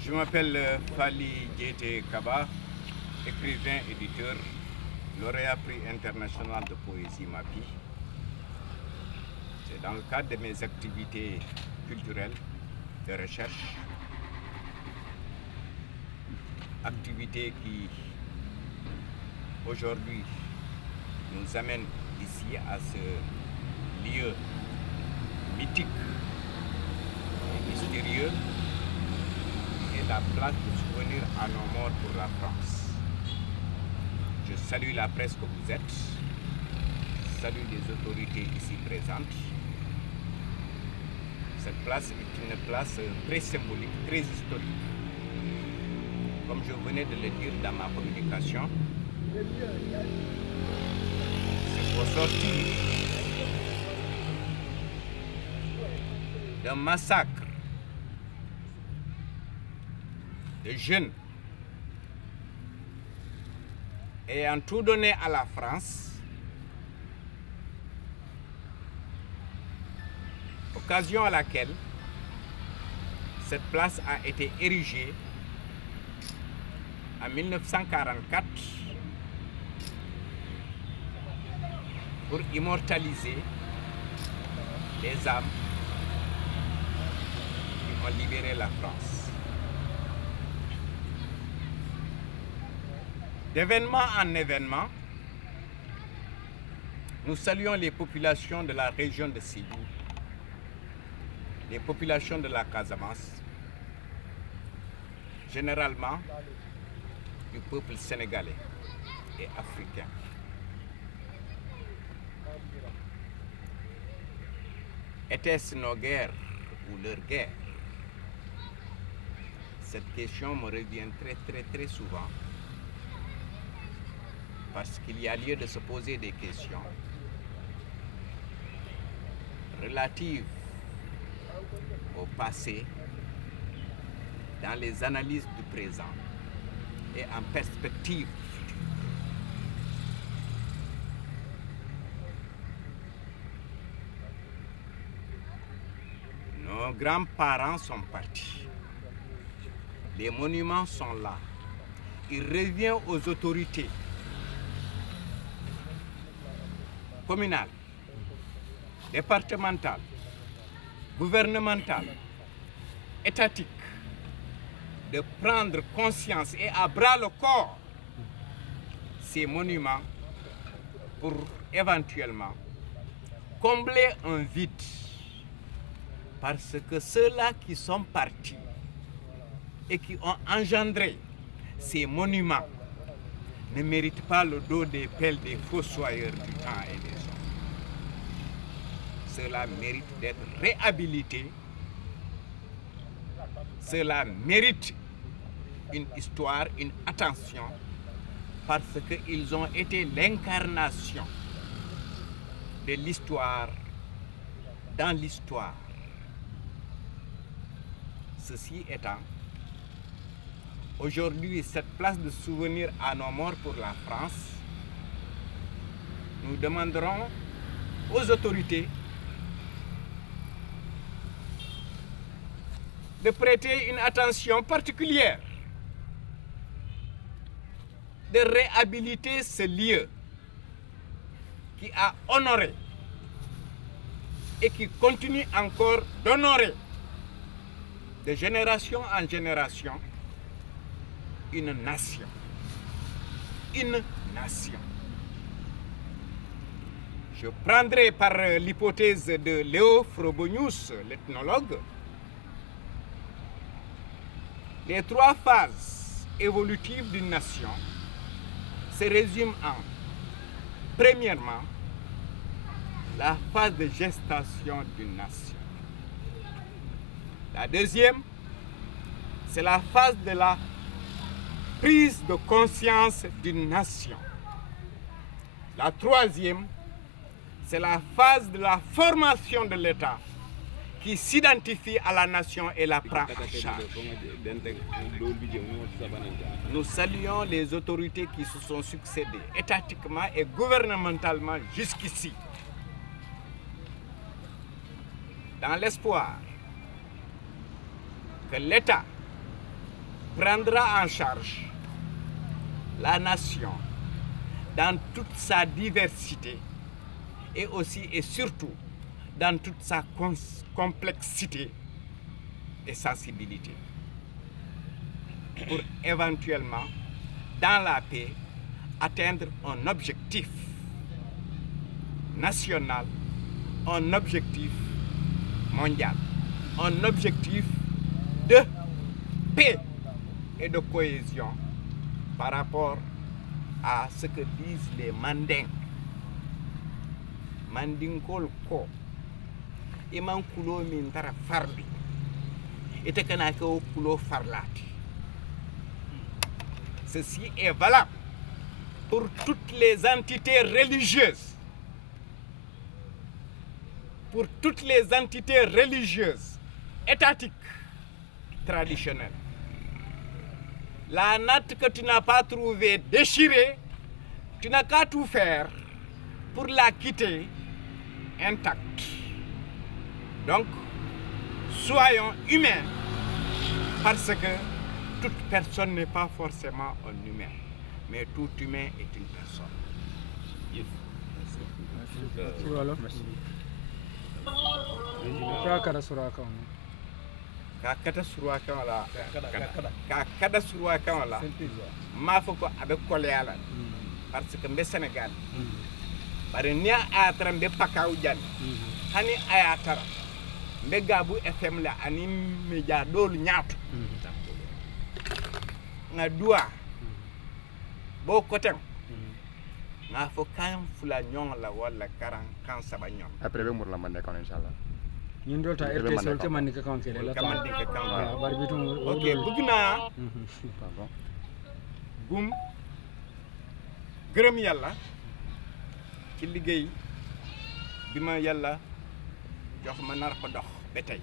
Je m'appelle Fally Diété Kaba, écrivain, éditeur, lauréat prix international de poésie MAPI. C'est dans le cadre de mes activités culturelles, de recherche, activités qui aujourd'hui nous amènent ici à ce lieu mythique et mystérieux et la place de souvenir à nos morts pour la France. Je salue la presse que vous êtes, je salue les autorités ici présentes. Cette place est une place très symbolique, très historique. Comme je venais de le dire dans ma communication, c'est pour sortir d'un massacre de jeunes ayant tout donné à la France, occasion à laquelle cette place a été érigée en 1944 pour immortaliser les âmes qui ont libéré la France. D'événement en événement, nous saluons les populations de la région de Sédhiou, les populations de la Casamance, généralement du peuple sénégalais et africain. Était-ce nos guerres ou leur guerre? Cette question me revient très souvent parce qu'il y a lieu de se poser des questions relatives au passé dans les analyses du présent et en perspective future. Nos grands-parents sont partis. Les monuments sont là. Il revient aux autorités communales, départementales, gouvernementales, étatiques, de prendre conscience et à bras le corps ces monuments pour éventuellement combler un vide. Parce que ceux-là qui sont partis et qui ont engendré ces monuments ne méritent pas le dos des pelles des fossoyeurs du temps et des hommes. Cela mérite d'être réhabilité. Cela mérite une histoire, une attention, parce qu'ils ont été l'incarnation de l'histoire dans l'histoire. Ceci étant, aujourd'hui, cette place de souvenir à nos morts pour la France, nous demanderons aux autorités de prêter une attention particulière, de réhabiliter ce lieu qui a honoré et qui continue encore d'honorer de génération en génération une nation. Une nation. Je prendrai par l'hypothèse de Léo Frobonius, l'ethnologue, les trois phases évolutives d'une nation se résument en, premièrement, la phase de gestation d'une nation. La deuxième, c'est la phase de la prise de conscience d'une nation. La troisième, c'est la phase de la formation de l'État qui s'identifie à la nation et la prend en charge. Nous saluons les autorités qui se sont succédées étatiquement et gouvernementalement jusqu'ici, dans l'espoir que l'État prendra en charge la nation dans toute sa diversité et aussi et surtout dans toute sa complexité et sensibilité pour éventuellement, dans la paix, atteindre un objectif national, un objectif mondial, un objectif de paix et de cohésion par rapport à ce que disent les Mandinks. Mandinkol ko iman kulo min tara farli ite kana ko kulo farlati. Ceci est valable pour toutes les entités religieuses. Pour toutes les entités religieuses, étatiques, traditionnelles. La natte que tu n'as pas trouvée déchirée, tu n'as qu'à tout faire pour la quitter intacte. Donc, soyons humains, parce que toute personne n'est pas forcément un humain, mais tout humain est une personne. Kakata suraka wala kakada suraka wala ma foko abe koleala parce que mbe Sénégal bare ni a tram be pakaw jan hani ayatara mbe gabu FM la ani media dolu ñaatu nga dua bo kotem nga fo kan fula ñong la wala karan kan saba ñong après be mur la man nekon inshallah ñun do ta RTS sol te man ke kan kele la man ke kan bar bitum ok bëgg naa gum gërëm yàlla ci liggéey bi ma yàlla jox ma nar ko dox ba tey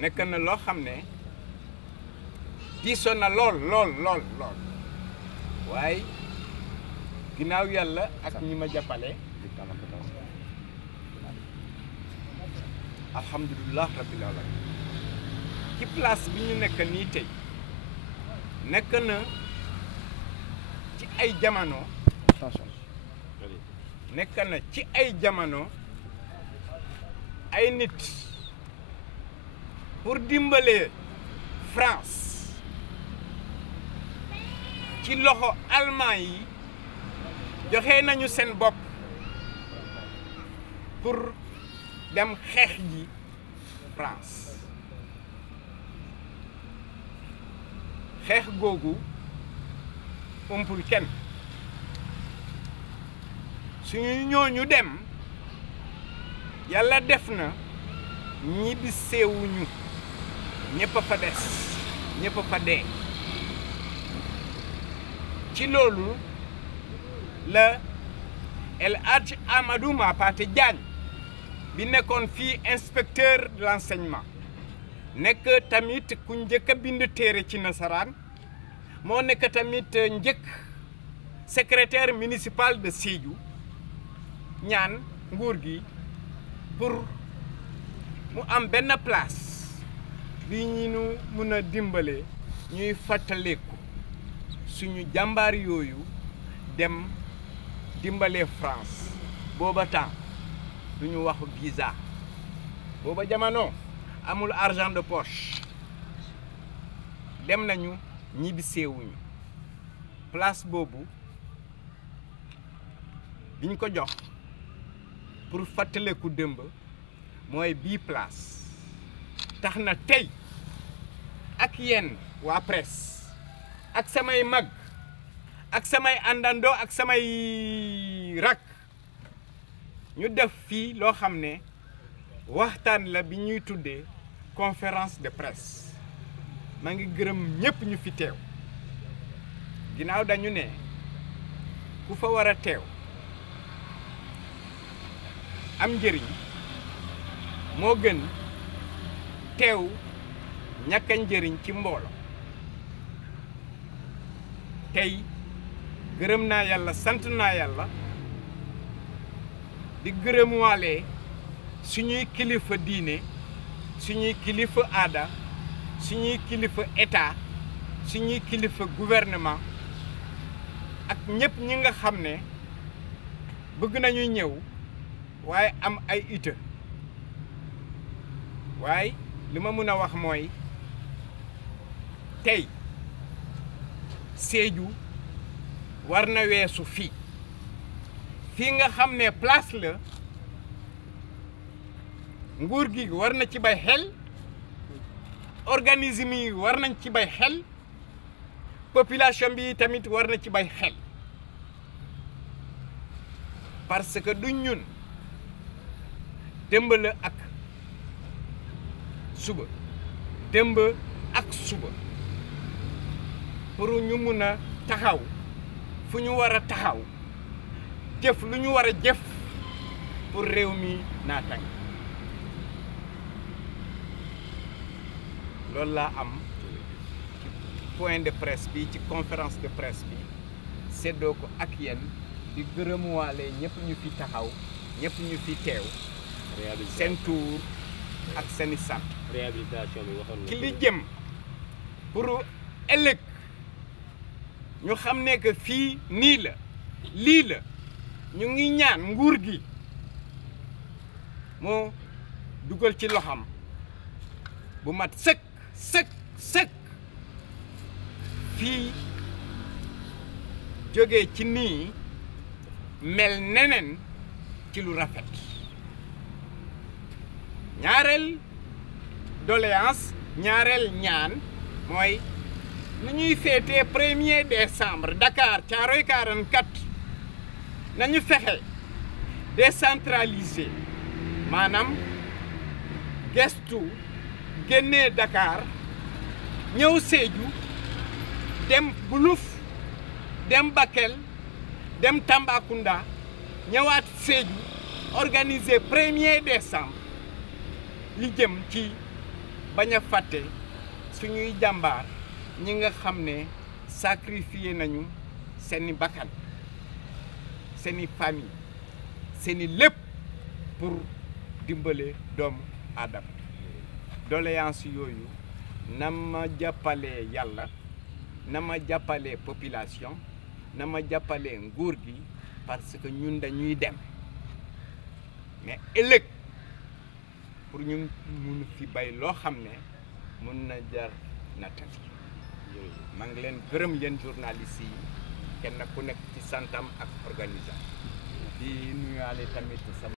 nekk na loo xam ne diisoon na lool waaye ginnaaw yàlla ak ñi ma jàppale alhamdulillah rabbil alamin ci place bi ñu nekk nii tey nekk na ci ay jamono nekk na ci ay jamono ay nit pour dimbale France ci loxo allemand yi joxe nañu seen bopp pour dem xeex ji France xeex googu umpul kenn suñu ñooñu dem yàlla def na ñibbi seewuñu ñëpp a fa des ñëpp a fa dee ci loolu la El Hadj Amadou Mapate Diagne bi nekkoon fii inspecteur de l'enseignement nekk tamit ku njëkk a bind téere ci nasaraan moo nekk tamit njëkk secrétaire municipal de Sédhiou ñaan nguur gi pour mu am benn place bi ñu mun a dimbale ñuy fàttaleku suñu jàmbaar yooyu dem dimbale France booba temps duñu wax visa booba jamono amul argent de poche dem nañu ñibbiseewuñu place boobu biñ ko jox pour fàttaleku démb mooy bii place tax na tey ak yéen waa presse ak samay mag ak samay àndandoo ak samay rak ñu def fii loo xam ne waxtaan la bi ñuy tuddee conférence de presse maa ngi gërëm ñëpp ñu fi teew ginnaaw dañu ne ku fa war a teew am njëriñ moo gën teew ñàkk a njëriñ ci mboolo tey gërëm naa yàlla sant naa yàlla di gërëm waale suñuy kilifa diine suñuy kilifa aada suñuy kilifa état suñuy kilifa gouvernement ak ñëpp ñi nga xam ne bëgg nañu ñëw waaye am ay ite waaye li ma mën a wax mooy tey Sédhiou war na weesu fii nga xam ne place la nguur gi war na ci bay xel organisme yi war nañ ci bay xel population bi tamit war na ci bay xel parce que du ñun démb la ak suba démb ak suba pour ñu mun a taxaw fu ñu war a taxaw jëf lu ñu war a jëf pour réew mi naatang loolu laa am ci point de presse bi ci conférence de presse bi seddoo ko ak yéen di gërëmuwaale ñëpp ñu fi taxaw ñëpp ñu fi teew seen tour ak seeni sant réhabilitation bi waxoon ci li jëm pour ëllëg ñu xam ne que fii nii la lii la ñu ngi ñaan nguur gi moo dugal ci loxam bu mat sëkk fii jógee ci nii mel neneen ci lu rafet ñaareel doléance ñaareel ñaan mooy nu ñuy féetee 1er décembre Dakar Thiaroye 44 nañu fexe décentraliser maanaam gestu génnee Dakar ñëw Sédhiou dem Buluf dem Bakel dem Tambacounda ñëwaat Sédhiou organiser 1er décembre li jëm ci bañ a fàtte suñuy jàmbaar ñi nga xam ne sacrifié nañu seeni bakkan seeni famille seeni lépp pour dimbale doomu aadama doléance yooyu na ma jàppalee yàlla na ma jàppalee population na ma jàppalee nguur gi parce que ñun dañuy dem mais ëllëg pour ñu mun fi bay loo xam ne mun na jar nattali maa ngi leen gërëm yéen journalistes yi kenn ku nekk ci santam ak organisation di nuyaale tamit sama